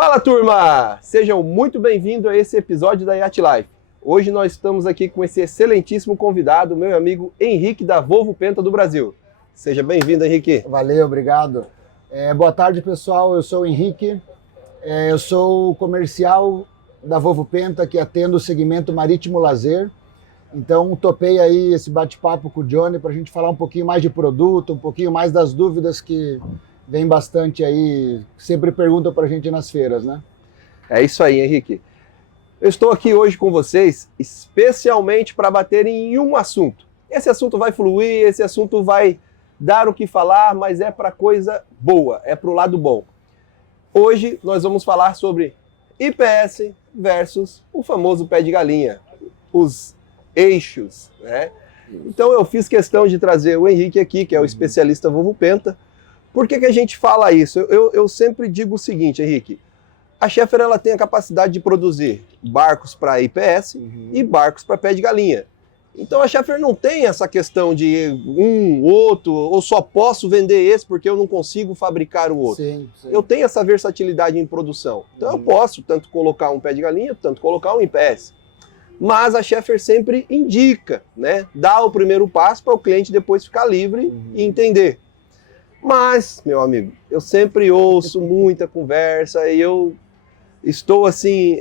Fala, turma! Sejam muito bem-vindos a esse episódio da Yacht Life. Hoje nós estamos aqui com esse excelentíssimo convidado, meu amigo Henrique da Volvo Penta do Brasil. Seja bem-vindo, Henrique. Valeu, obrigado. Boa tarde, pessoal. Eu sou o Henrique. Eu sou comercial da Volvo Penta, que atendo o segmento marítimo lazer. Então, topei aí esse bate-papo com o Johnny para a gente falar um pouquinho mais de produto, um pouquinho mais das dúvidas que vem bastante aí, sempre perguntam para a gente nas feiras, né? É isso aí, Henrique. Eu estou aqui hoje com vocês especialmente para bater em um assunto. Esse assunto vai fluir, esse assunto vai dar o que falar, mas é para coisa boa, é para o lado bom. Hoje nós vamos falar sobre IPS versus o famoso pé de galinha, os eixos, né? Então eu fiz questão de trazer o Henrique aqui, que é o especialista Volvo Penta. Por que a gente fala isso? Eu sempre digo o seguinte, Henrique, a Schaeffler ela tem a capacidade de produzir barcos para IPS e barcos para pé de galinha. Então a Schaeffler não tem essa questão de outro, ou só posso vender esse porque eu não consigo fabricar o outro. Sim. Eu tenho essa versatilidade em produção. Então eu posso tanto colocar um pé de galinha, tanto colocar um IPS. Mas a Schaeffler sempre indica, né? Dá o primeiro passo para o cliente depois ficar livre e entender. Mas, meu amigo, eu sempre ouço muita conversa e eu estou assim,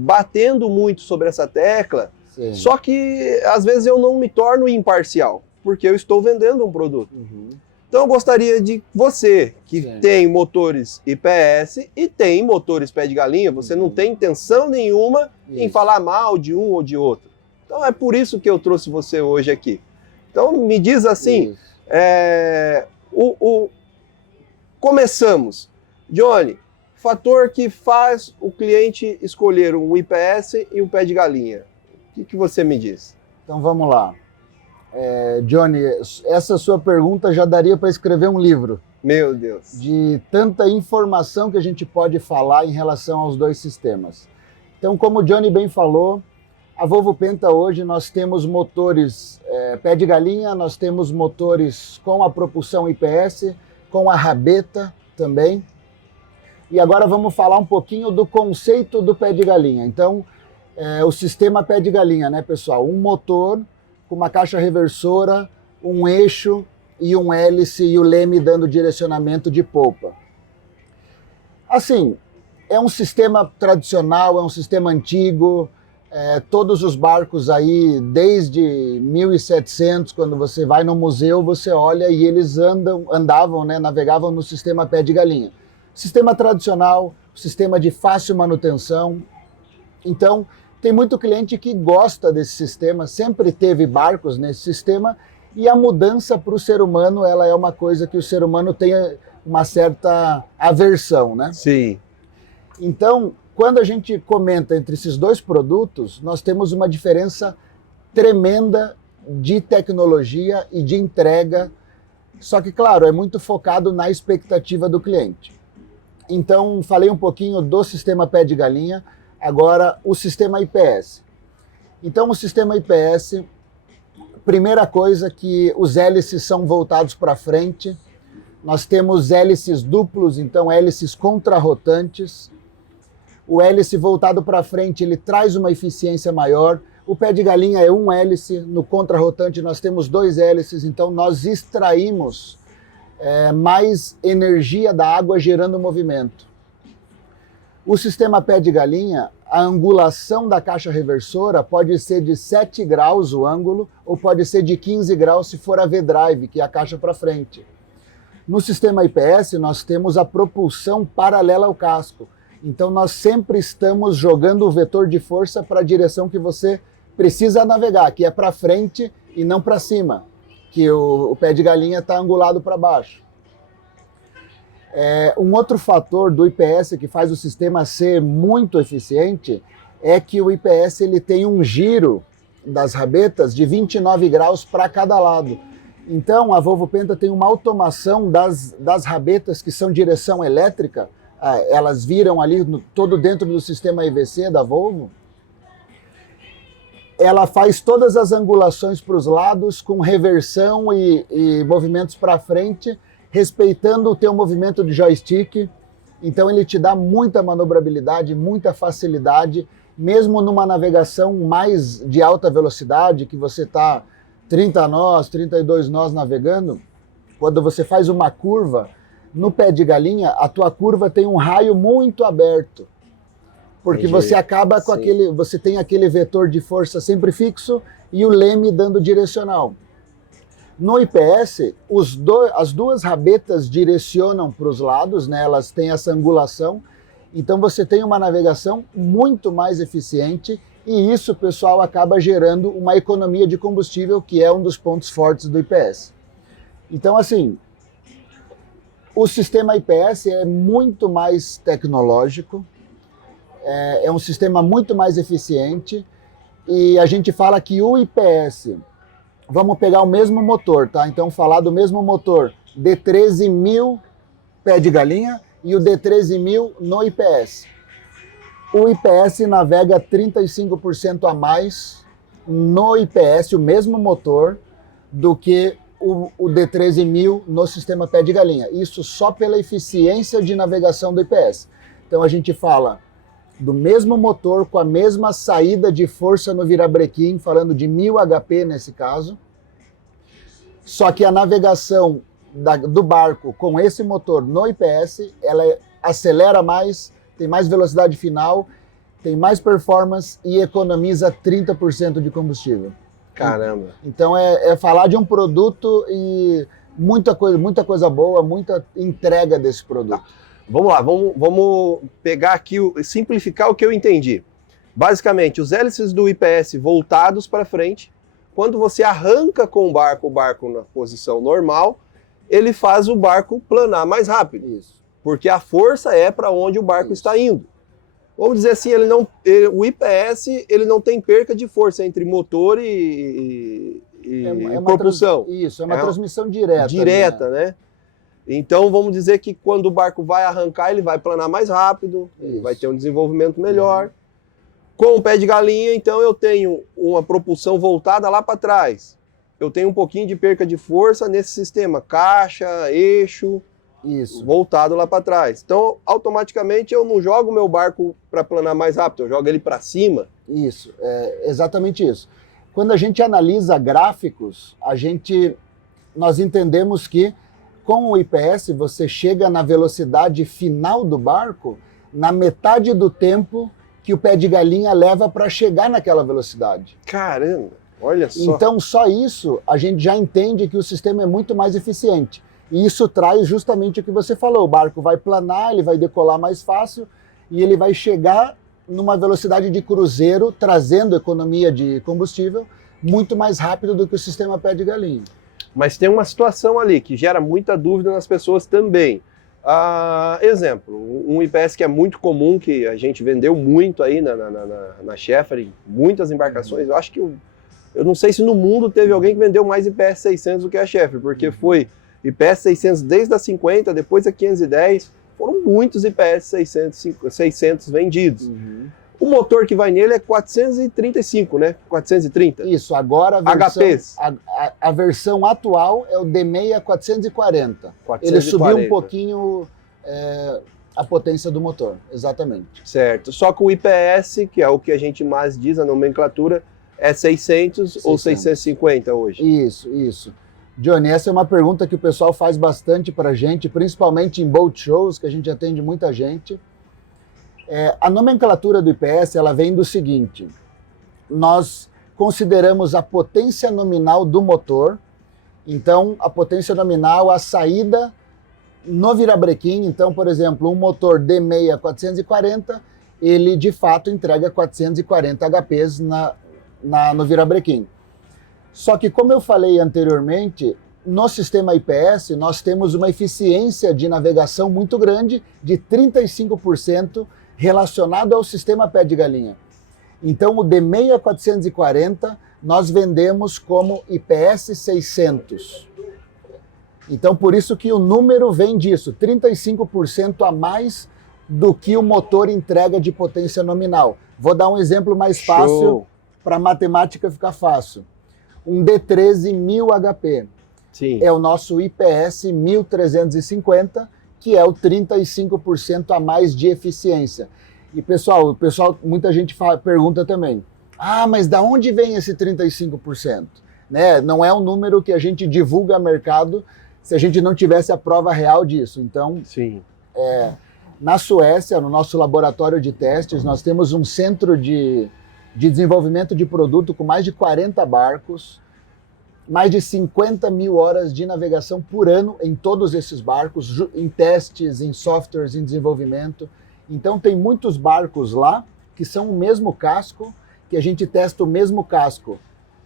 batendo muito sobre essa tecla. Sim. Só que às vezes eu não me torno imparcial, porque eu estou vendendo um produto. Então eu gostaria de você, que tem motores IPS e tem motores pé de galinha, você não tem intenção nenhuma em falar mal de um ou de outro. Então é por isso que eu trouxe você hoje aqui. Então me diz assim, começamos. Johnny, fator que faz o cliente escolher um IPS e um pé de galinha. O que você me diz? Então vamos lá. Johnny, essa sua pergunta já daria para escrever um livro. Meu Deus. De tanta informação que a gente pode falar em relação aos dois sistemas. Então, como o Johnny bem falou, a Volvo Penta hoje nós temos motores pé de galinha, nós temos motores com a propulsão IPS, com a rabeta também. E agora vamos falar um pouquinho do conceito do pé de galinha. Então, o sistema pé de galinha, né, pessoal? Um motor com uma caixa reversora, um eixo e um hélice e o leme dando direcionamento de polpa. Assim, é um sistema tradicional, é um sistema antigo. Todos os barcos aí, desde 1700, quando você vai no museu, você olha e eles andavam, né, navegavam no sistema pé de galinha. Sistema tradicional, sistema de fácil manutenção. Então, tem muito cliente que gosta desse sistema, sempre teve barcos nesse sistema, e a mudança para o ser humano, ela é uma coisa que o ser humano tem uma certa aversão, né? Sim. Então, quando a gente comenta entre esses dois produtos, nós temos uma diferença tremenda de tecnologia e de entrega, só que, claro, é muito focado na expectativa do cliente. Então, falei um pouquinho do sistema pé de galinha, agora o sistema IPS. Então, o sistema IPS, primeira coisa que os hélices são voltados para frente, nós temos hélices duplos, então hélices contrarrotantes. O hélice voltado para frente, ele traz uma eficiência maior. O pé de galinha é um hélice, no contrarrotante nós temos dois hélices, então nós extraímos mais energia da água gerando movimento. O sistema pé de galinha, a angulação da caixa reversora pode ser de 7 graus o ângulo, ou pode ser de 15 graus se for a V-Drive, que é a caixa para frente. No sistema IPS, nós temos a propulsão paralela ao casco. Então nós sempre estamos jogando o vetor de força para a direção que você precisa navegar, que é para frente e não para cima, que o pé de galinha está angulado para baixo. Um outro fator do IPS que faz o sistema ser muito eficiente é que o IPS ele tem um giro das rabetas de 29 graus para cada lado. Então a Volvo Penta tem uma automação das rabetas que são direção elétrica, elas viram ali todo dentro do sistema EVC da Volvo. Ela faz todas as angulações para os lados com reversão e movimentos para frente, respeitando o teu movimento de joystick. Então ele te dá muita manobrabilidade, muita facilidade, mesmo numa navegação mais de alta velocidade, que você está 30 nós, 32 nós navegando, quando você faz uma curva, no pé de galinha, a tua curva tem um raio muito aberto. Porque Entendi. você acaba com você tem aquele vetor de força sempre fixo e o leme dando direcional. No IPS, as duas rabetas direcionam para os lados, né? Elas têm essa angulação, então você tem uma navegação muito mais eficiente e isso, pessoal, acaba gerando uma economia de combustível, que é um dos pontos fortes do IPS. Então, assim, o sistema IPS é muito mais tecnológico, é um sistema muito mais eficiente e a gente fala que o IPS... Vamos pegar o mesmo motor, tá? Então, falar do mesmo motor D13000 pé de galinha e o D13000 no IPS. O IPS navega 35% a mais no IPS, o mesmo motor, do que o D13000 no sistema pé de galinha. Isso só pela eficiência de navegação do IPS. Então, a gente fala do mesmo motor, com a mesma saída de força no virabrequim, falando de 1000 HP nesse caso, só que a navegação do barco com esse motor no IPS, ela acelera mais, tem mais velocidade final, tem mais performance e economiza 30% de combustível. Caramba! Então é falar de um produto e muita coisa boa, muita entrega desse produto. Tá. Vamos lá, vamos pegar aqui, simplificar o que eu entendi. Basicamente, os hélices do IPS voltados para frente, quando você arranca com o barco na posição normal, ele faz o barco planar mais rápido. Isso. Porque a força é para onde o barco está indo. Vamos dizer assim, o IPS ele não tem perca de força entre motor e propulsão. Isso, é uma transmissão direta. Direta, né? Então vamos dizer que quando o barco vai arrancar, ele vai planar mais rápido, vai ter um desenvolvimento melhor. Com o pé de galinha, então eu tenho uma propulsão voltada lá para trás. Eu tenho um pouquinho de perca de força nesse sistema, caixa, eixo, voltado lá para trás. Então automaticamente eu não jogo meu barco para planar mais rápido, eu jogo ele para cima. Isso, é exatamente isso. Quando a gente analisa gráficos, nós entendemos que com o IPS, você chega na velocidade final do barco na metade do tempo que o pé de galinha leva para chegar naquela velocidade. Caramba, olha só. Então, só isso, a gente já entende que o sistema é muito mais eficiente. E isso traz justamente o que você falou. O barco vai planar, ele vai decolar mais fácil e ele vai chegar numa velocidade de cruzeiro, trazendo economia de combustível, muito mais rápido do que o sistema pé de galinha. Mas tem uma situação ali que gera muita dúvida nas pessoas também. Exemplo, um IPS que é muito comum, que a gente vendeu muito aí na Schaeffler, muitas embarcações. Eu acho que, eu não sei se no mundo teve alguém que vendeu mais IPS 600 do que a Schaeffler, porque foi IPS 600 desde a 50, depois a 510, foram muitos IPS 600 vendidos. O motor que vai nele é 435, né? 430. Isso, agora HPs. A versão atual é o D6 440. Ele subiu um pouquinho a potência do motor, exatamente. Certo, só que o IPS, que é o que a gente mais diz, a nomenclatura, é 600 ou 650 hoje. Isso. Johnny, essa é uma pergunta que o pessoal faz bastante pra gente, principalmente em boat shows, que a gente atende muita gente. A nomenclatura do IPS, ela vem do seguinte: nós consideramos a potência nominal do motor, então a potência nominal, a saída no virabrequim. Então, por exemplo, um motor D6 440, ele de fato entrega 440 HPs no virabrequim. Só que, como eu falei anteriormente, no sistema IPS nós temos uma eficiência de navegação muito grande, de 35%, relacionado ao sistema pé de galinha. Então o D6 440 nós vendemos como IPS 600. Então por isso que o número vem disso, 35% a mais do que o motor entrega de potência nominal. Vou dar um exemplo mais fácil para a matemática ficar fácil. Um D13 1000 HP. Sim. É o nosso IPS 1350, que é o 35% a mais de eficiência. E pessoal, muita gente pergunta também, mas da onde vem esse 35%? Né? Não é um número que a gente divulga a mercado se a gente não tivesse a prova real disso. Então, sim. Na Suécia, no nosso laboratório de testes, nós temos um centro de desenvolvimento de produto com mais de 40 barcos, mais de 50 mil horas de navegação por ano em todos esses barcos, em testes, em softwares, em desenvolvimento. Então tem muitos barcos lá que são o mesmo casco, que a gente testa o mesmo casco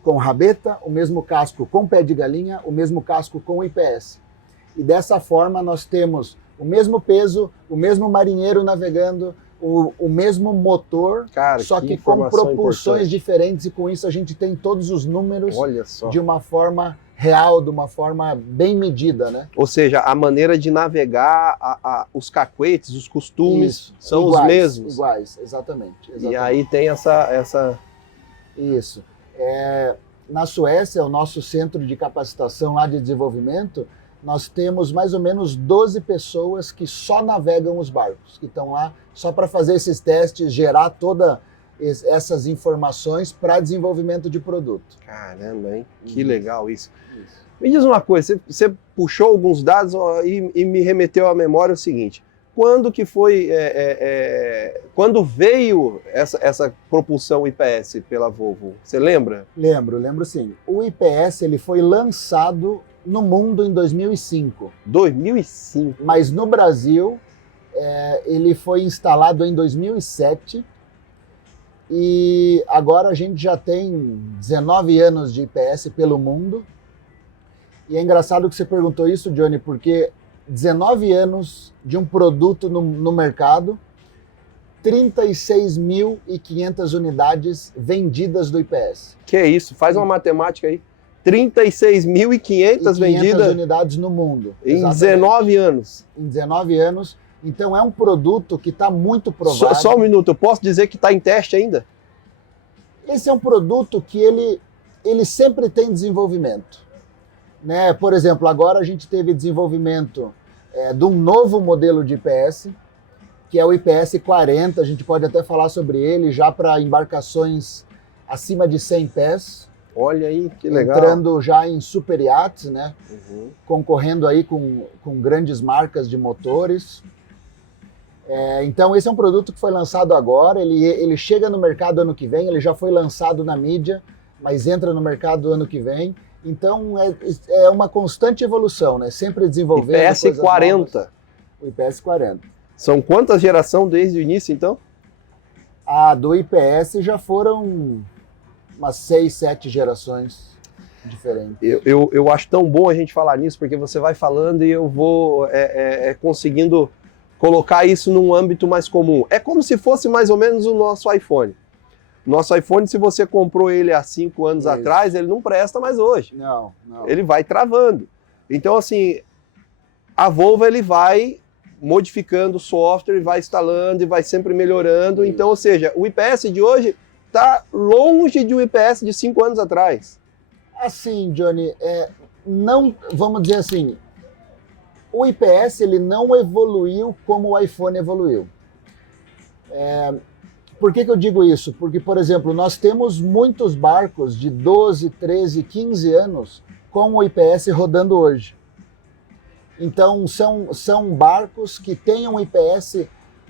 com rabeta, o mesmo casco com pé de galinha, o mesmo casco com IPS. E dessa forma nós temos o mesmo peso, o mesmo marinheiro navegando, o mesmo motor, cara, só que com propulsões diferentes, e com isso a gente tem todos os números de uma forma real, de uma forma bem medida, né? Ou seja, a maneira de navegar, os cacuetes, os costumes são iguais, os mesmos. Iguais, exatamente. E aí tem essa... Isso. Na Suécia, o nosso centro de capacitação lá de desenvolvimento, nós temos mais ou menos 12 pessoas que só navegam os barcos, que estão lá só para fazer esses testes, gerar todas essas informações para desenvolvimento de produto. Caramba, hein? Que legal isso. Me diz uma coisa, você puxou alguns dados e me remeteu à memória o seguinte, quando que foi, quando veio essa propulsão IPS pela Volvo, você lembra? Lembro sim. O IPS ele foi lançado no mundo em 2005. 2005? Mas no Brasil, ele foi instalado em 2007 e agora a gente já tem 19 anos de IPS pelo mundo. E é engraçado que você perguntou isso, Johnny, porque 19 anos de um produto no mercado, 36.500 unidades vendidas do IPS. Que é isso? Faz uma matemática aí. 36.500 vendidas unidades no mundo. Em 19 anos. Em 19 anos. Então é um produto que está muito provado. Só um minuto, eu posso dizer que está em teste ainda? Esse é um produto que ele sempre tem desenvolvimento. Né? Por exemplo, agora a gente teve desenvolvimento de um novo modelo de IPS, que é o IPS 40, a gente pode até falar sobre ele, já para embarcações acima de 100 pés. Olha aí, que legal. Entrando já em super yachts, né? Concorrendo aí com grandes marcas de motores. Então esse é um produto que foi lançado agora, ele chega no mercado ano que vem, ele já foi lançado na mídia, mas entra no mercado ano que vem. Então é uma constante evolução, né? Sempre desenvolvendo IPS 40. O IPS 40. São quantas gerações desde o início, então? Do IPS já foram umas 6, 7 gerações diferentes. Eu acho tão bom a gente falar nisso, porque você vai falando e eu vou conseguindo colocar isso num âmbito mais comum. É como se fosse mais ou menos o nosso iPhone. Nosso iPhone, se você comprou ele há 5 anos atrás, ele não presta mais hoje. Não. Ele vai travando. Então, assim, a Volvo ele vai modificando o software, vai instalando e vai sempre melhorando. Isso. Então, ou seja, o IPS de hoje está longe de um IPS de 5 anos atrás. Assim, Johnny, não, vamos dizer assim, o IPS ele não evoluiu como o iPhone evoluiu. Por que eu digo isso? Porque, por exemplo, nós temos muitos barcos de 12, 13, 15 anos com o IPS rodando hoje. Então, são barcos que têm um IPS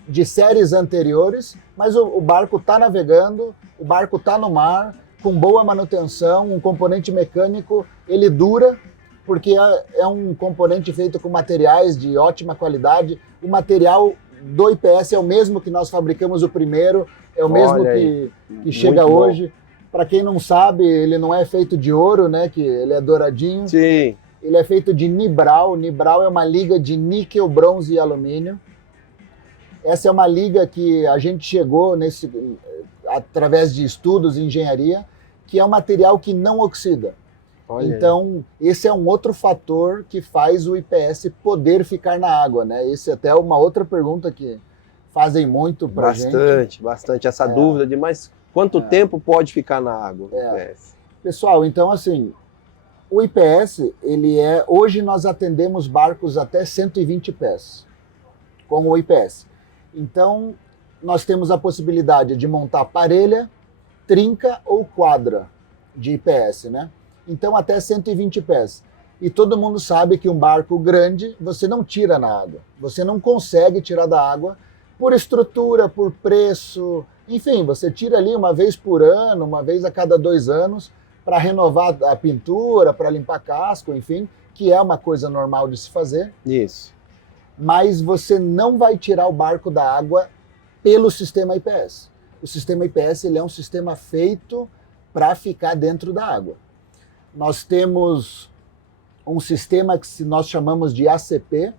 de séries anteriores, mas o barco está navegando, o barco está no mar, com boa manutenção, um componente mecânico, ele dura, porque é um componente feito com materiais de ótima qualidade. O material do IPS é o mesmo que nós fabricamos o primeiro, é o mesmo que chega hoje. Para quem não sabe, ele não é feito de ouro, né? Que ele é douradinho. Sim. Ele é feito de nibral. Nibral é uma liga de níquel, bronze e alumínio. Essa é uma liga que a gente chegou através de estudos em engenharia, que é um material que não oxida. Então, esse é um outro fator que faz o IPS poder ficar na água, né? Esse até é uma outra pergunta que fazem muito pra gente. Bastante. Essa dúvida de, mas quanto tempo pode ficar na água o IPS? Pessoal, então assim, o IPS, hoje nós atendemos barcos até 120 pés. com o IPS. Então, nós temos a possibilidade de montar parelha, trinca ou quadra de IPS, né? Então, até 120 pés. E todo mundo sabe que um barco grande, você não tira na água. Você não consegue tirar da água por estrutura, por preço. Enfim, você tira ali uma vez por ano, uma vez a cada 2 anos, para renovar a pintura, para limpar casco, enfim, que é uma coisa normal de se fazer. Isso. Mas você não vai tirar o barco da água pelo sistema IPS. O sistema IPS ele é um sistema feito para ficar dentro da água. Nós temos um sistema que nós chamamos de ACP,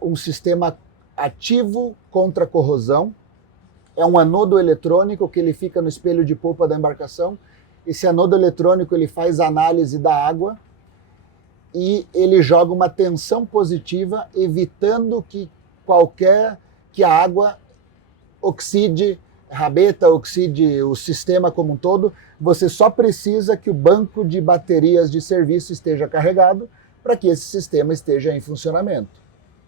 um sistema ativo contra corrosão. É um anodo eletrônico que ele fica no espelho de polpa da embarcação. Esse anodo eletrônico ele faz análise da água e ele joga uma tensão positiva, evitando que a água oxide rabeta, oxide o sistema como um todo. Você só precisa que o banco de baterias de serviço esteja carregado para que esse sistema esteja em funcionamento.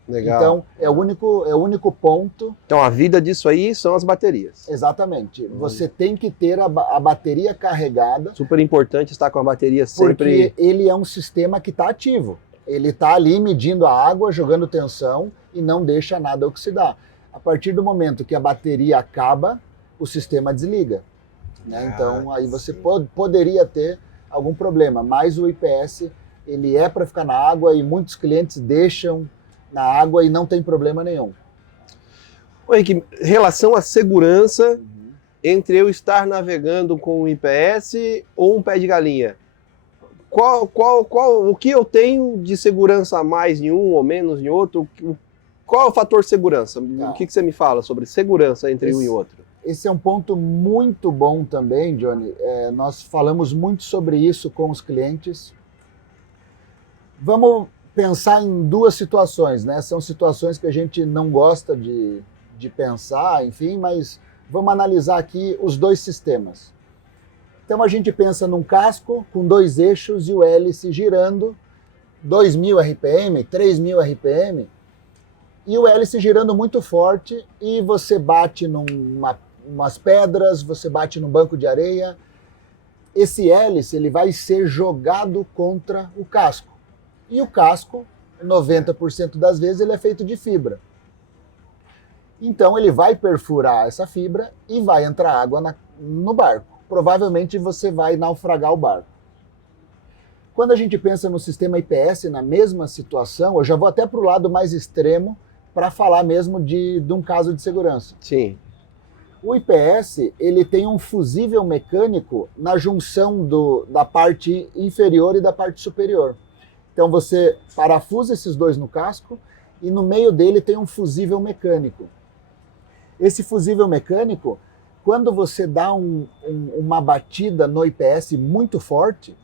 Legal. Então, é o único ponto. Então, a vida disso aí são as baterias. Exatamente. Você tem que ter a bateria carregada. Super importante estar com a bateria sempre... Porque ele é um sistema que está ativo. Ele está ali medindo a água, jogando tensão e não deixa nada oxidar. A partir do momento que a bateria acaba, o sistema desliga. Né? Então, aí você poderia ter algum problema. Mas o IPS, ele é para ficar na água e muitos clientes deixam na água e não tem problema nenhum. Oi, que relação à segurança entre eu estar navegando com um IPS ou um pé de galinha? O que eu tenho de segurança a mais em um ou menos em outro? Qual é o fator segurança? O que você me fala sobre segurança entre um e outro? Esse é um ponto muito bom também, Johnny. Nós falamos muito sobre isso com os clientes. Vamos pensar em 2 situações, né? São situações que a gente não gosta de pensar, enfim, mas vamos analisar aqui os 2 sistemas. Então a gente pensa num casco com 2 eixos e o hélice girando 2.000 RPM, 3.000 RPM, e o hélice girando muito forte e você bate umas pedras, você bate num banco de areia. Esse hélice ele vai ser jogado contra o casco. E o casco, 90% das vezes, ele é feito de fibra. Então ele vai perfurar essa fibra e vai entrar água no barco. Provavelmente você vai naufragar o barco. Quando a gente pensa no sistema IPS, na mesma situação, eu já vou até para o lado mais extremo para falar mesmo de um caso de segurança. Sim. O IPS ele tem um fusível mecânico na junção da parte inferior e da parte superior. Então você parafusa esses 2 no casco e no meio dele tem um fusível mecânico. Esse fusível mecânico, quando você dá uma batida no IPS muito forte,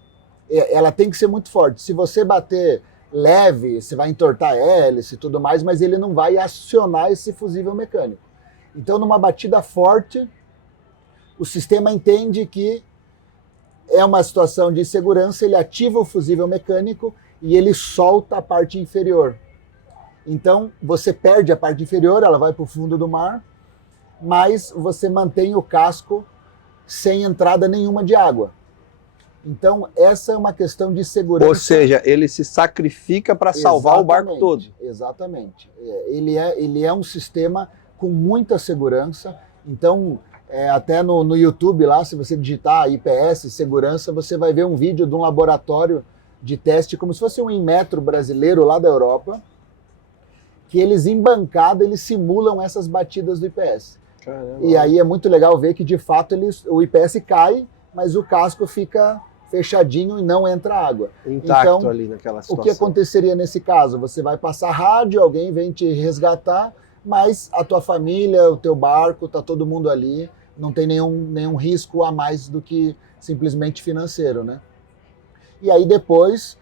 ela tem que ser muito forte. Se você bater leve, você vai entortar a hélice e tudo mais, mas ele não vai acionar esse fusível mecânico. Então, numa batida forte, o sistema entende que é uma situação de segurança, ele ativa o fusível mecânico e ele solta a parte inferior. Então, você perde a parte inferior, ela vai para o fundo do mar, mas você mantém o casco sem entrada nenhuma de água. Então, essa é uma questão de segurança. Ou seja, ele se sacrifica para salvar o barco todo. Exatamente. Ele é um sistema com muita segurança. Então, até no YouTube lá, se você digitar IPS, segurança, você vai ver um vídeo de um laboratório de teste, como se fosse um Inmetro brasileiro lá da Europa, que eles, em bancada, eles simulam essas batidas do IPS. Caramba. E aí é muito legal ver que, de fato, o IPS cai, mas o casco fica fechadinho e não entra água. Intacto então, ali naquela situação. O que aconteceria nesse caso? Você vai passar rádio, alguém vem te resgatar, mas a tua família, o teu barco, tá todo mundo ali, não tem nenhum risco a mais do que simplesmente financeiro, né? E aí depois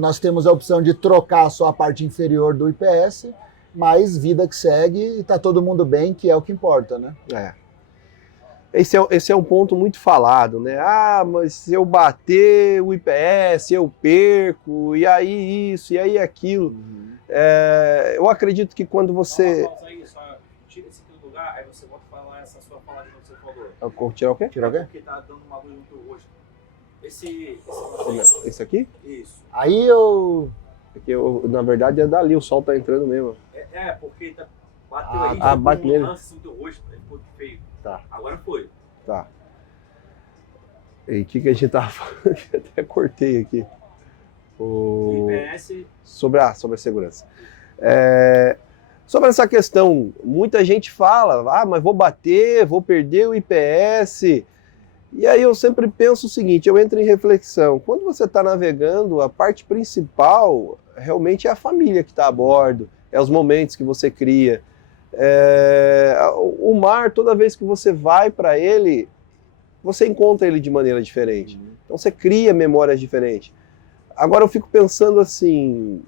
nós temos a opção de trocar só a parte inferior do IPS, mas vida que segue e tá todo mundo bem, que é o que importa, né? Esse é um ponto muito falado, né? Ah, mas se eu bater o IPS, eu perco, e aí isso, e aí aquilo. Eu acredito que quando você... Pausa aí, só tira esse aqui do lugar, aí você volta a falar essa sua palavra que você falou. Tirar o quê? Tirar o quê? Porque tá dando uma luz no teu rosto. Esse Esse aqui? Isso. Aí eu... Porque na verdade é dali, o sol tá entrando mesmo. Porque bateu aí, bate nele. lance no teu rosto, aí ficou feio. Tá. Agora foi. Tá. E o que a gente tava falando? Até cortei aqui. O IPS... Sobre a segurança. Sobre essa questão, muita gente fala, mas vou bater, vou perder o IPS. E aí eu sempre penso o seguinte, eu entro em reflexão. Quando você está navegando, a parte principal realmente é a família que está a bordo, é os momentos que você cria. O mar, toda vez que você vai para ele, você encontra ele de maneira diferente. Então você cria memórias diferentes. Agora eu fico pensando assim,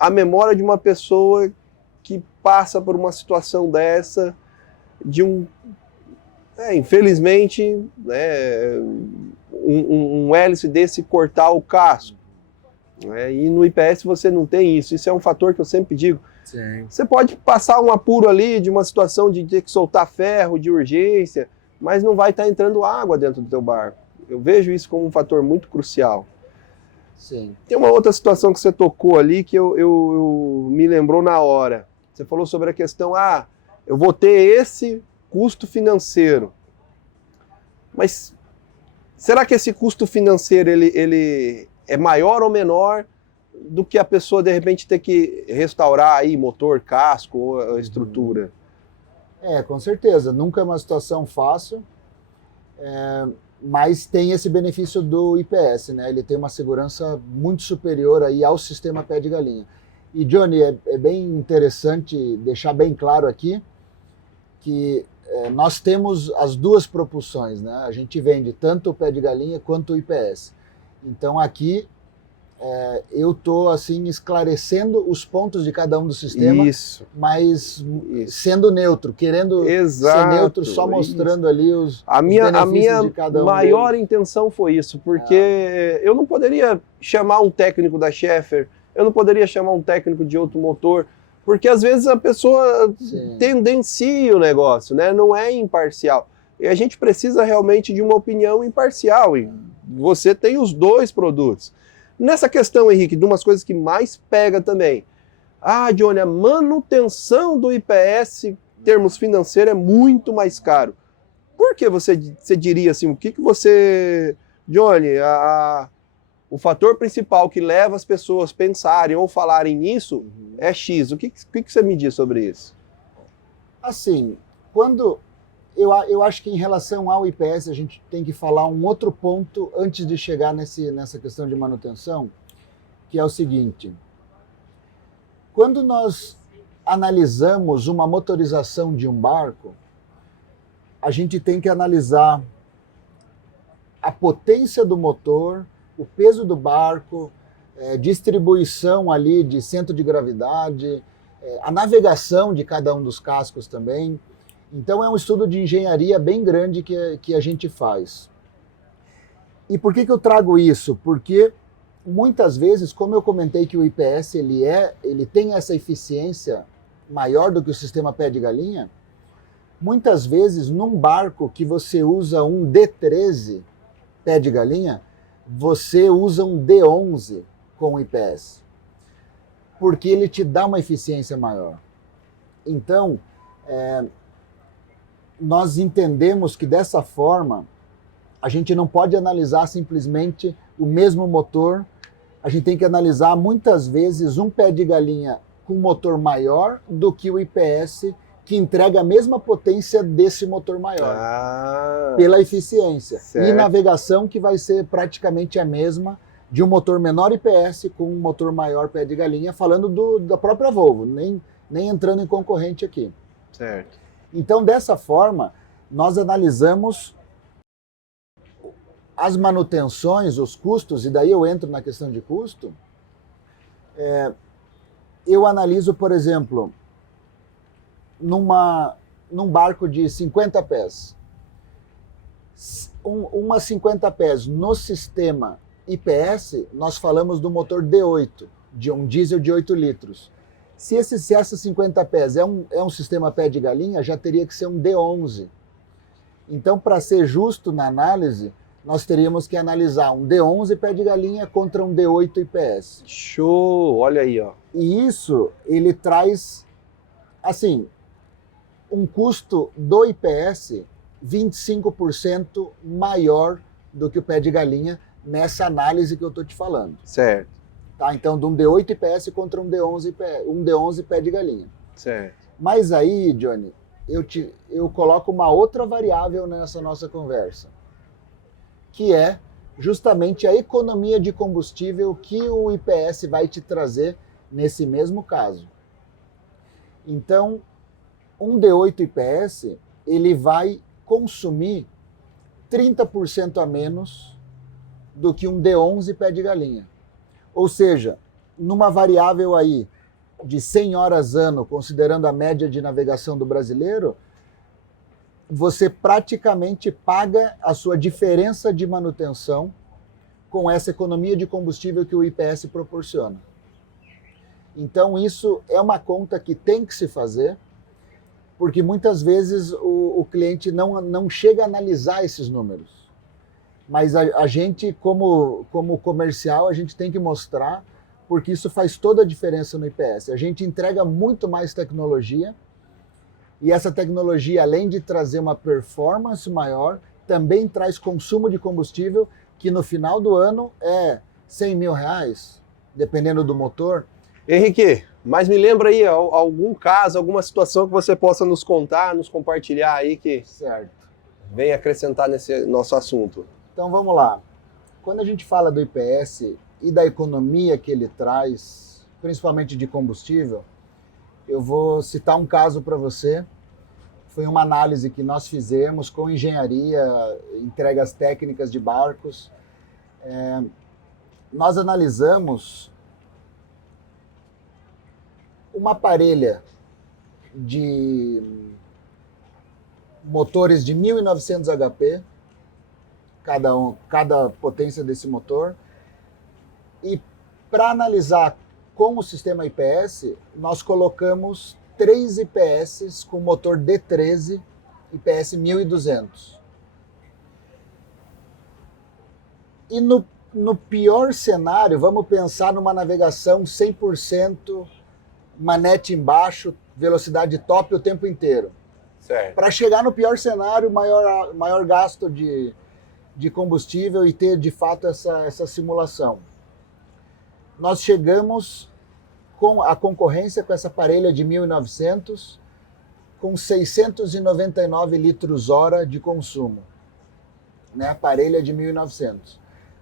a memória de uma pessoa que passa por uma situação dessa, infelizmente, né, um hélice desse cortar o casco. Né, e no IPS você não tem isso. Isso é um fator que eu sempre digo. Sim. Você pode passar um apuro ali de uma situação de ter que soltar ferro, de urgência, mas não vai estar entrando água dentro do teu barco. Eu vejo isso como um fator muito crucial. Sim. Tem uma outra situação que você tocou ali que eu me lembrou na hora. Você falou sobre a questão, eu vou ter esse custo financeiro. Mas será que esse custo financeiro ele é maior ou menor do que a pessoa de repente ter que restaurar aí motor, casco ou a estrutura? Com certeza. Nunca é uma situação fácil, mas tem esse benefício do IPS, né? Ele tem uma segurança muito superior aí ao sistema pé de galinha. E Johnny, é bem interessante deixar bem claro aqui que nós temos as duas propulsões, né? A gente vende tanto o pé de galinha quanto o IPS. Então aqui eu estou assim esclarecendo os pontos de cada um do sistema, mas sendo neutro, querendo ser neutro, só mostrando ali os benefícios de cada um. A minha maior intenção foi isso, porque eu não poderia chamar um técnico da Schaefer, eu não poderia chamar um técnico de outro motor, porque às vezes a pessoa tendencia o negócio, né? Não é imparcial. E a gente precisa realmente de uma opinião imparcial, e você tem os dois produtos. Nessa questão, Henrique, de umas coisas que mais pega também. Johnny, a manutenção do IPS, em termos financeiros, é muito mais caro. Por que você diria assim, o que você... Johnny, o fator principal que leva as pessoas a pensarem ou falarem nisso é X. O que você me diz sobre isso? Assim, quando... Eu acho que em relação ao IPS a gente tem que falar um outro ponto antes de chegar nessa questão de manutenção, que é o seguinte. Quando nós analisamos uma motorização de um barco, a gente tem que analisar a potência do motor, o peso do barco, distribuição ali de centro de gravidade, a navegação de cada um dos cascos também. Então é um estudo de engenharia bem grande que a gente faz. E por que eu trago isso? Porque muitas vezes, como eu comentei que o IPS ele tem essa eficiência maior do que o sistema pé de galinha, muitas vezes num barco que você usa um D13 pé de galinha, você usa um D11 com o IPS, porque ele te dá uma eficiência maior. Então, nós entendemos que dessa forma a gente não pode analisar simplesmente o mesmo motor, a gente tem que analisar muitas vezes um pé de galinha com motor maior do que o IPS, que entrega a mesma potência desse motor maior, pela eficiência. Certo. E navegação que vai ser praticamente a mesma de um motor menor IPS com um motor maior pé de galinha, falando da própria Volvo, nem entrando em concorrente aqui. Certo. Então, dessa forma, nós analisamos as manutenções, os custos, e daí eu entro na questão de custo. Eu analiso, por exemplo, num barco de 50 pés. Uma 50 pés no sistema IPS, nós falamos do motor D8, de um diesel de 8 litros. Se essas 50 pés é um sistema pé de galinha, já teria que ser um D11. Então, para ser justo na análise, nós teríamos que analisar um D11 pé de galinha contra um D8 IPS. Show! Olha aí, ó. E isso, ele traz, assim, um custo do IPS 25% maior do que o pé de galinha nessa análise que eu estou te falando. Certo, Tá? Então, de um D8 IPS contra um D11 pé de galinha. certo. Mas aí, Johnny, eu coloco uma outra variável nessa nossa conversa, que é justamente a economia de combustível que o IPS vai te trazer nesse mesmo caso. Então, um D8 IPS, ele vai consumir 30% a menos do que um D11 pé de galinha. Ou seja, numa variável aí de 100 horas ano, considerando a média de navegação do brasileiro, você praticamente paga a sua diferença de manutenção com essa economia de combustível que o IPS proporciona. Então, isso é uma conta que tem que se fazer, porque muitas vezes o cliente não chega a analisar esses números. Mas a gente, como comercial, a gente tem que mostrar, porque isso faz toda a diferença no IPS. A gente entrega muito mais tecnologia, e essa tecnologia, além de trazer uma performance maior, também traz consumo de combustível, que no final do ano é R$100 mil, dependendo do motor. Henrique, mas me lembra aí algum caso, alguma situação que você possa nos contar, nos compartilhar aí que Certo. vem acrescentar nesse nosso assunto. Então vamos lá. Quando a gente fala do IPS e da economia que ele traz, principalmente de combustível, eu vou citar um caso para você. Foi uma análise que nós fizemos com engenharia, entregas técnicas de barcos. Nós analisamos uma parelha de motores de 1.900 HP, cada potência desse motor. E para analisar com o sistema IPS, nós colocamos 3 IPS com motor D13, IPS 1200. E no pior cenário, vamos pensar numa navegação 100%, manete embaixo, velocidade top o tempo inteiro. Certo. Para chegar no pior cenário, maior gasto de combustível e ter de fato essa simulação. Nós chegamos com a concorrência com essa parelha de 1.900 com 699 litros hora de consumo, né? A parelha de 1.900.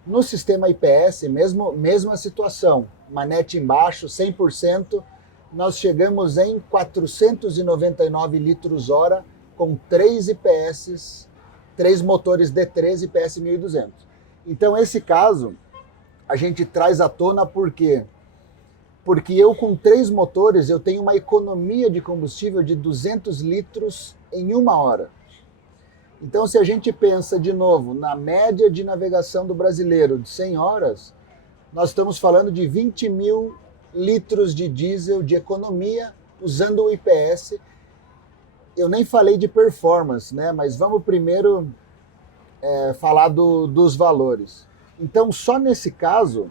No sistema IPS, mesma situação, manete embaixo, 100%, nós chegamos em 499 litros hora com 3 IPS, 3 motores D13 IPS 1200. Então esse caso a gente traz à tona por quê? Porque eu com 3 motores eu tenho uma economia de combustível de 200 litros em 1 hora. Então se a gente pensa de novo na média de navegação do brasileiro de 100 horas, nós estamos falando de 20 mil litros de diesel de economia usando o IPS. Eu nem falei de performance, né? Mas vamos primeiro falar dos valores. Então, só nesse caso,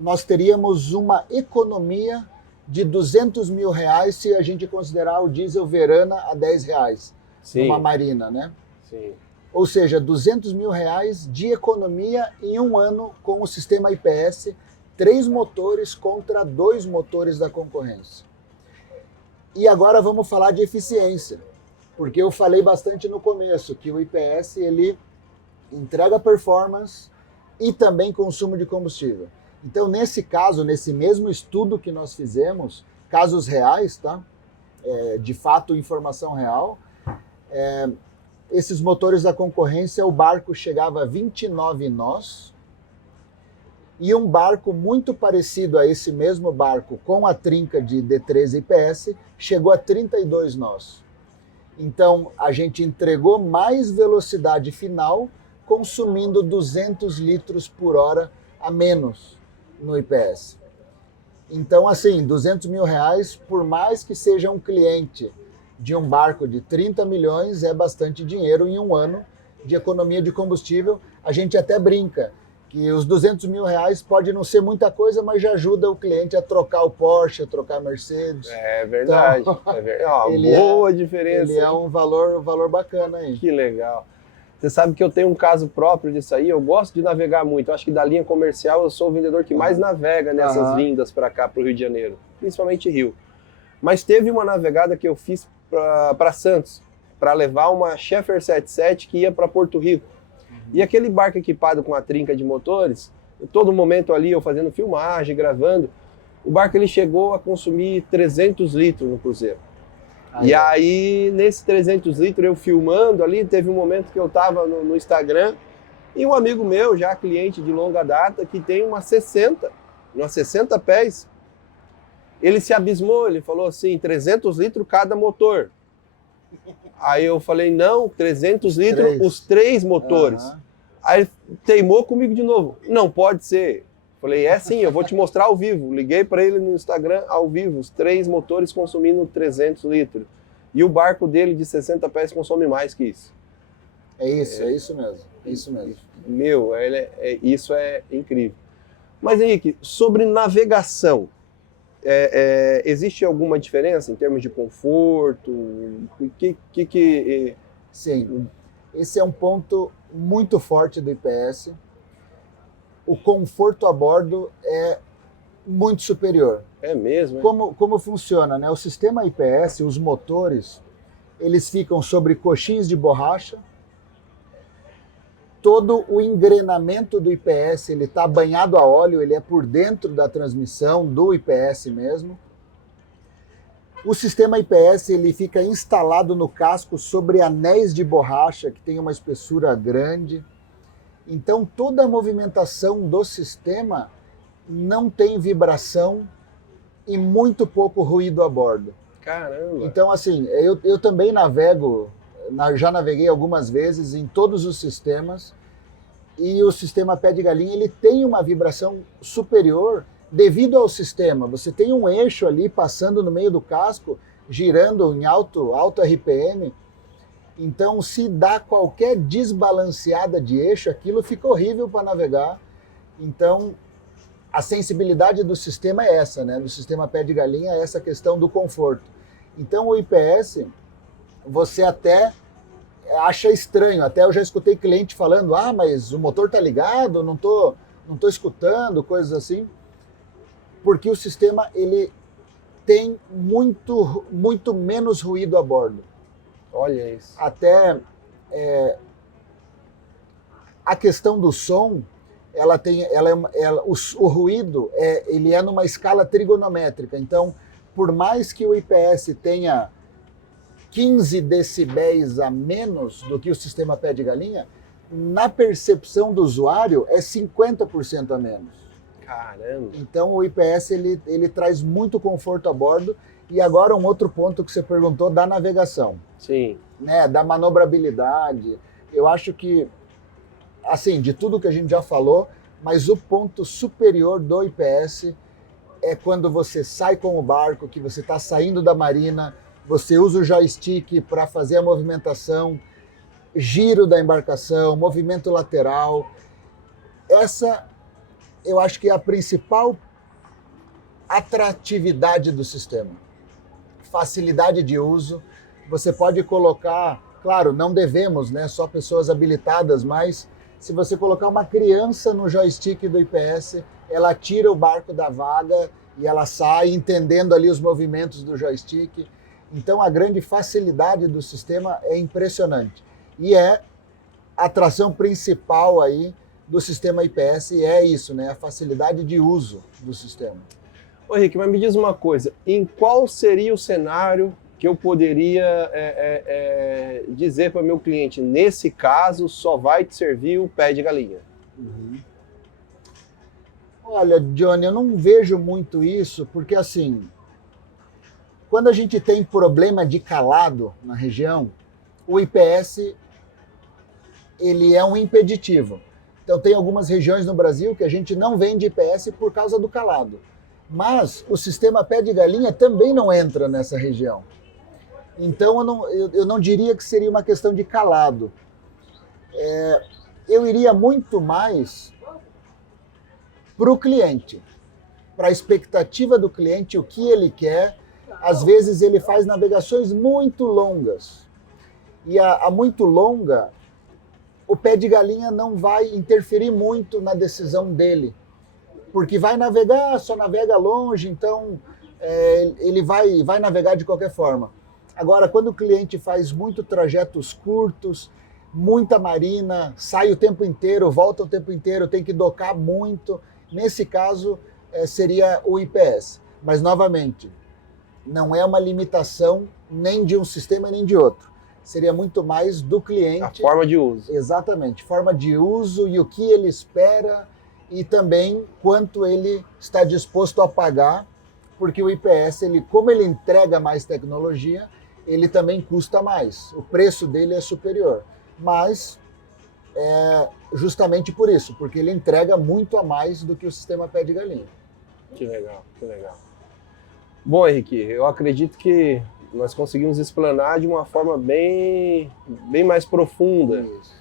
nós teríamos uma economia de R$200 mil se a gente considerar o diesel Verana a R$10, numa marina, né? Sim. Ou seja, R$200 mil de economia em 1 ano com o sistema IPS, 3 motores contra 2 motores da concorrência. E agora vamos falar de eficiência, porque eu falei bastante no começo que o IPS ele entrega performance e também consumo de combustível. Então, nesse caso, nesse mesmo estudo que nós fizemos, casos reais, tá? De fato, informação real, esses motores da concorrência, o barco chegava a 29 nós, e um barco muito parecido a esse mesmo barco, com a trinca de D13 IPS, chegou a 32 nós. Então, a gente entregou mais velocidade final, consumindo 200 litros por hora a menos no IPS. Então, assim, R$ 200 mil, por mais que seja um cliente de um barco de 30 milhões, é bastante dinheiro em um ano de economia de combustível. A gente até brinca que os R$ 200 mil pode não ser muita coisa, mas já ajuda o cliente a trocar o Porsche, a trocar a Mercedes. É verdade. Então, é verdade. ele Boa diferença. Ele é um valor bacana aí. Que legal. Você sabe que eu tenho um caso próprio disso aí, eu gosto de navegar muito. Eu acho que da linha comercial eu sou o vendedor que mais navega nessas vindas para cá, para o Rio de Janeiro, principalmente Rio. Mas teve uma navegada que eu fiz para Santos, para levar uma Sheffer 77 que ia para Porto Rico. E aquele barco equipado com a trinca de motores, todo momento ali eu fazendo filmagem, gravando, o barco ele chegou a consumir 300 litros no cruzeiro. E aí, nesse 300 litros, eu filmando ali, teve um momento que eu estava no Instagram e um amigo meu, já cliente de longa data, que tem uma 60 pés, ele se abismou, ele falou assim, 300 litros cada motor. Aí eu falei, não, 300 litros os 3 motores. Aí ele teimou comigo de novo, não pode ser. Falei, é sim, eu vou te mostrar ao vivo. Liguei para ele no Instagram ao vivo, os 3 motores consumindo 300 litros. E o barco dele de 60 pés consome mais que isso. É isso mesmo. É isso mesmo. Meu, isso é incrível. Mas Henrique, sobre navegação, existe alguma diferença em termos de conforto? Sim, esse é um ponto muito forte do IPS. O conforto a bordo é muito superior. É mesmo? Como funciona, né? O sistema IPS, os motores, eles ficam sobre coxins de borracha. Todo o engrenamento do IPS ele está banhado a óleo, ele é por dentro da transmissão do IPS mesmo. O sistema IPS ele fica instalado no casco sobre anéis de borracha que tem uma espessura grande. Então, toda a movimentação do sistema não tem vibração e muito pouco ruído a bordo. Caramba! Então, assim, eu também navego, já naveguei algumas vezes em todos os sistemas, e o sistema pé de galinha ele tem uma vibração superior devido ao sistema. Você tem um eixo ali passando no meio do casco, girando em alto RPM. Então, se dá qualquer desbalanceada de eixo, aquilo fica horrível para navegar. Então, a sensibilidade do sistema é essa, né? Do sistema pé de galinha é essa questão do conforto. Então, o IPS, você até acha estranho. Até eu já escutei cliente falando, mas o motor tá ligado, não tô escutando, coisas assim. Porque o sistema, ele tem muito menos ruído a bordo. Olha isso. Até a questão do som, o ruído ele é numa escala trigonométrica. Então, por mais que o IPS tenha 15 decibéis a menos do que o sistema pé de galinha, na percepção do usuário é 50% a menos. Caramba! Então, o IPS ele traz muito conforto a bordo. E agora um outro ponto que você perguntou da navegação. Sim. Né, da manobrabilidade. Eu acho que, assim, de tudo que a gente já falou, mas o ponto superior do IPS é quando você sai com o barco, que você está saindo da marina, você usa o joystick para fazer a movimentação, giro da embarcação, movimento lateral. Essa, eu acho que é a principal atratividade do sistema. Facilidade de uso. Você pode colocar, claro, não devemos, né, só pessoas habilitadas, mas se você colocar uma criança no joystick do IPS, ela tira o barco da vaga e ela sai entendendo ali os movimentos do joystick. Então a grande facilidade do sistema é impressionante. E é a atração principal aí do sistema IPS, é isso, né, a facilidade de uso do sistema. Ô Henrique, mas me diz uma coisa, em qual seria o cenário que eu poderia dizer para o meu cliente, nesse caso só vai te servir o pé de galinha? Olha, Johnny, eu não vejo muito isso, porque assim, quando a gente tem problema de calado na região, o IPS ele é um impeditivo. Então tem algumas regiões no Brasil que a gente não vende IPS por causa do calado. Mas o sistema pé de galinha também não entra nessa região. Então eu não diria que seria uma questão de calado. Eu iria muito mais para o cliente, para a expectativa do cliente, o que ele quer. Às vezes ele faz navegações muito longas. E a muito longa, o pé de galinha não vai interferir muito na decisão dele. Porque vai navegar, só navega longe, então ele vai navegar de qualquer forma. Agora, quando o cliente faz muito trajetos curtos, muita marina, sai o tempo inteiro, volta o tempo inteiro, tem que docar muito, nesse caso seria o IPS. Mas, novamente, não é uma limitação nem de um sistema nem de outro. Seria muito mais do cliente. A forma de uso. Exatamente, forma de uso e o que ele espera e também quanto ele está disposto a pagar, porque o IPS, como ele entrega mais tecnologia, ele também custa mais. O preço dele é superior. Mas justamente por isso, porque ele entrega muito a mais do que o sistema pé de galinha. Que legal, que legal. Bom, Henrique, eu acredito que nós conseguimos explanar de uma forma bem mais profunda. Isso.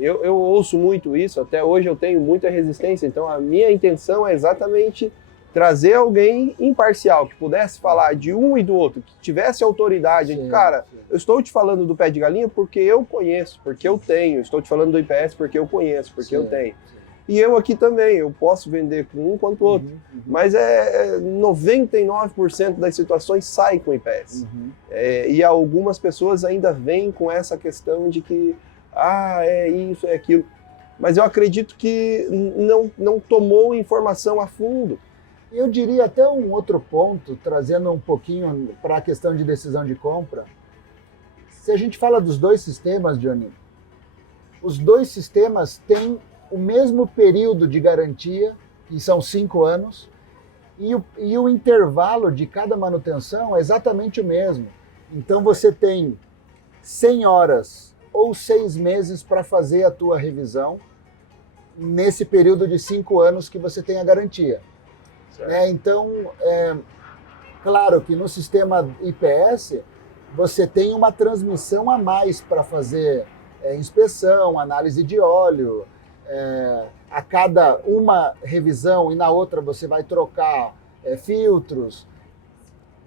Eu ouço muito isso, até hoje eu tenho muita resistência, então a minha intenção é exatamente trazer alguém imparcial, que pudesse falar de um e do outro, que tivesse autoridade. Sim, cara, sim. eu estou te falando do pé de galinha porque eu conheço, porque eu tenho. Estou te falando do IPS porque eu conheço, porque eu tenho. Sim. E eu aqui também, eu posso vender com um quanto outro. Mas 99% das situações sai com IPS. E algumas pessoas ainda vêm com essa questão de que é isso, é aquilo. Mas eu acredito que não tomou informação a fundo. Eu diria até um outro ponto, trazendo um pouquinho para a questão de decisão de compra. Se a gente fala dos dois sistemas, Johnny, os dois sistemas têm o mesmo período de garantia, que são 5 anos, e o intervalo de cada manutenção é exatamente o mesmo. Então você tem 100 horas ou 6 meses para fazer a tua revisão nesse período de 5 anos que você tem a garantia. Então, claro que no sistema IPS você tem uma transmissão a mais para fazer inspeção, análise de óleo, a cada uma revisão e na outra você vai trocar filtros.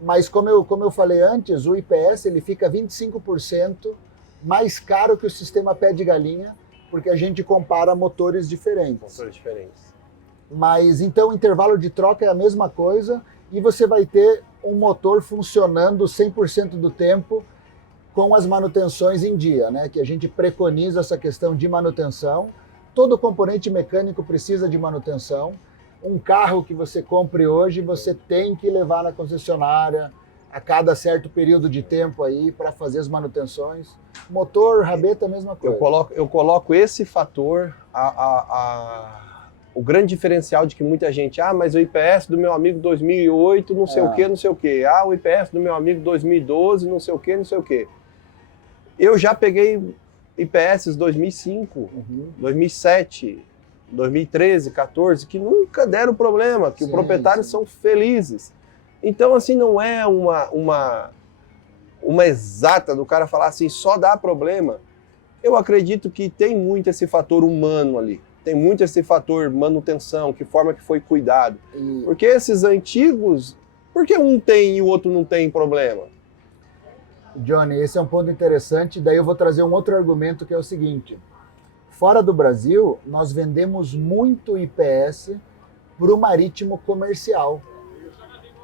Mas como eu falei antes, o IPS ele fica 25% mais caro que o sistema pé de galinha, porque a gente compara motores diferentes. Mas então o intervalo de troca é a mesma coisa e você vai ter um motor funcionando 100% do tempo com as manutenções em dia, né? Que a gente preconiza essa questão de manutenção. Todo componente mecânico precisa de manutenção. Um carro que você compre hoje, você tem que levar na concessionária a cada certo período de tempo aí para fazer as manutenções. Motor, rabeta, a mesma coisa. Eu coloco esse fator, o grande diferencial de que muita gente, mas o IPS do meu amigo 2008, não sei o que, não sei o que. O IPS do meu amigo 2012, não sei o que, não sei o que. Eu já peguei IPS 2005, 2007, 2013, 14, que nunca deram problema, que os proprietários são felizes. Então, assim, não é uma exata do cara falar assim, só dá problema. Eu acredito que tem muito esse fator humano ali. Tem muito esse fator manutenção, que forma que foi cuidado. Porque esses antigos, por que um tem e o outro não tem problema? Johnny, esse é um ponto interessante. Daí eu vou trazer um outro argumento que é o seguinte. Fora do Brasil, nós vendemos muito IPS para o marítimo comercial,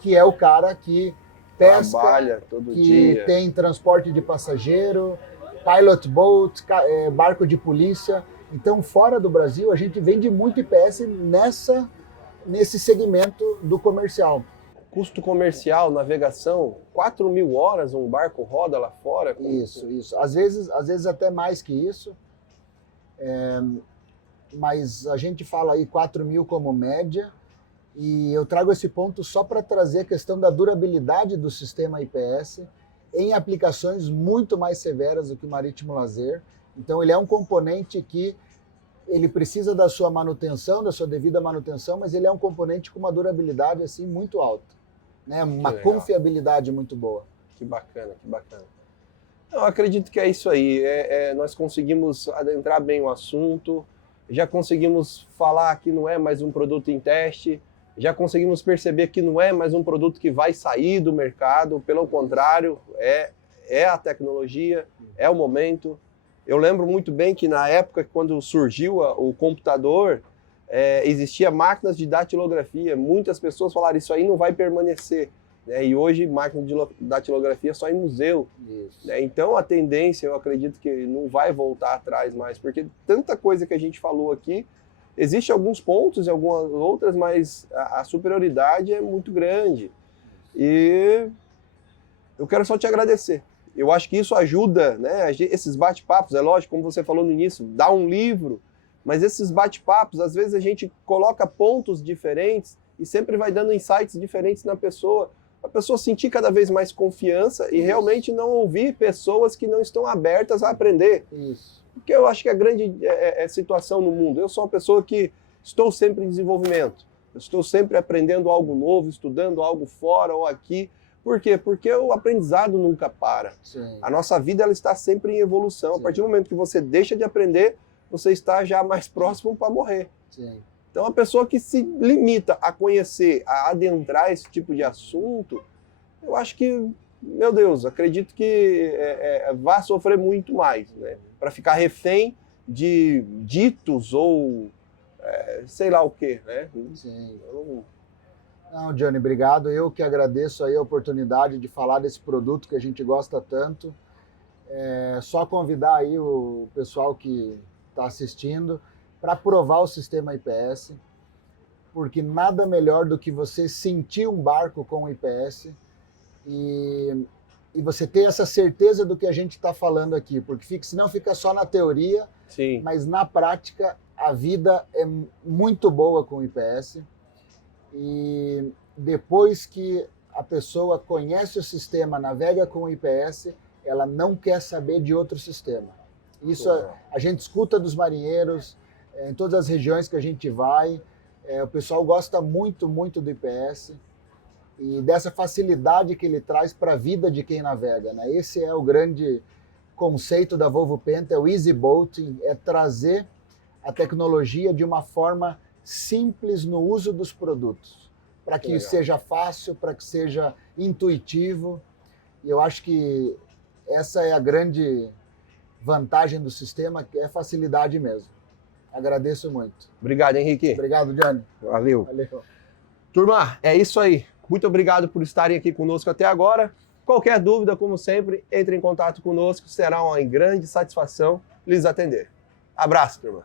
que é o cara que pesca, trabalha todo que dia, tem transporte de passageiro, pilot boat, barco de polícia. Então, fora do Brasil, a gente vende muito IPS nesse segmento do comercial. Custo comercial, navegação, 4.000 horas um barco roda lá fora? Isso. Às vezes até mais que isso. Mas a gente fala aí 4.000 como média. E eu trago esse ponto só para trazer a questão da durabilidade do sistema IPS em aplicações muito mais severas do que o marítimo lazer. Então, ele é um componente que ele precisa da sua manutenção, da sua devida manutenção, mas ele é um componente com uma durabilidade assim muito alta, né? Uma confiabilidade muito boa. Que bacana, que bacana. Eu acredito que é isso aí. Nós conseguimos adentrar bem o assunto, já conseguimos falar que não é mais um produto em teste, já conseguimos perceber que não é mais um produto que vai sair do mercado, pelo contrário, é a tecnologia, é o momento. Eu lembro muito bem que na época, quando surgiu o computador, existia máquinas de datilografia. Muitas pessoas falaram, isso aí não vai permanecer. Né? E hoje, máquina de datilografia só em museu. Né? Então, a tendência, eu acredito que não vai voltar atrás mais, porque tanta coisa que a gente falou aqui, existem alguns pontos e algumas outras, mas a superioridade é muito grande. E eu quero só te agradecer. Eu acho que isso ajuda, né? Esses bate-papos, é lógico, como você falou no início, dá um livro, mas esses bate-papos, às vezes a gente coloca pontos diferentes e sempre vai dando insights diferentes na pessoa, a pessoa sentir cada vez mais confiança e realmente não ouvir pessoas que não estão abertas a aprender. Isso. Porque eu acho que a grande situação no mundo, eu sou uma pessoa que estou sempre em desenvolvimento, eu estou sempre aprendendo algo novo, estudando algo fora ou aqui. Por quê? Porque o aprendizado nunca para. Sim. A nossa vida ela está sempre em evolução. Sim. A partir do momento que você deixa de aprender, você está já mais próximo para morrer. Sim. Então, a pessoa que se limita a conhecer, a adentrar esse tipo de assunto, eu acho que, meu Deus, acredito que vai sofrer muito mais, né? Para ficar refém de ditos ou sei lá o quê, né? Sim. Não, Johnny, obrigado. Eu que agradeço aí a oportunidade de falar desse produto que a gente gosta tanto. Só convidar aí o pessoal que está assistindo para provar o sistema IPS, porque nada melhor do que você sentir um barco com o IPS e você ter essa certeza do que a gente está falando aqui, porque senão fica só na teoria. Sim. Mas na prática a vida é muito boa com o IPS. E depois que a pessoa conhece o sistema, navega com o IPS, ela não quer saber de outro sistema. Isso a gente escuta dos marinheiros, em todas as regiões que a gente vai, o pessoal gosta muito, muito do IPS e dessa facilidade que ele traz para a vida de quem navega. Né? Esse é o grande conceito da Volvo Penta, é o Easy Boating, é trazer a tecnologia de uma forma simples no uso dos produtos, para que seja fácil, para que seja intuitivo. E eu acho que essa é a grande vantagem do sistema, que é facilidade mesmo. Agradeço muito. Obrigado, Henrique. Obrigado, Johnny. Valeu. Valeu. Turma, é isso aí. Muito obrigado por estarem aqui conosco até agora. Qualquer dúvida, como sempre, entre em contato conosco. Será uma grande satisfação lhes atender. Abraço, turma.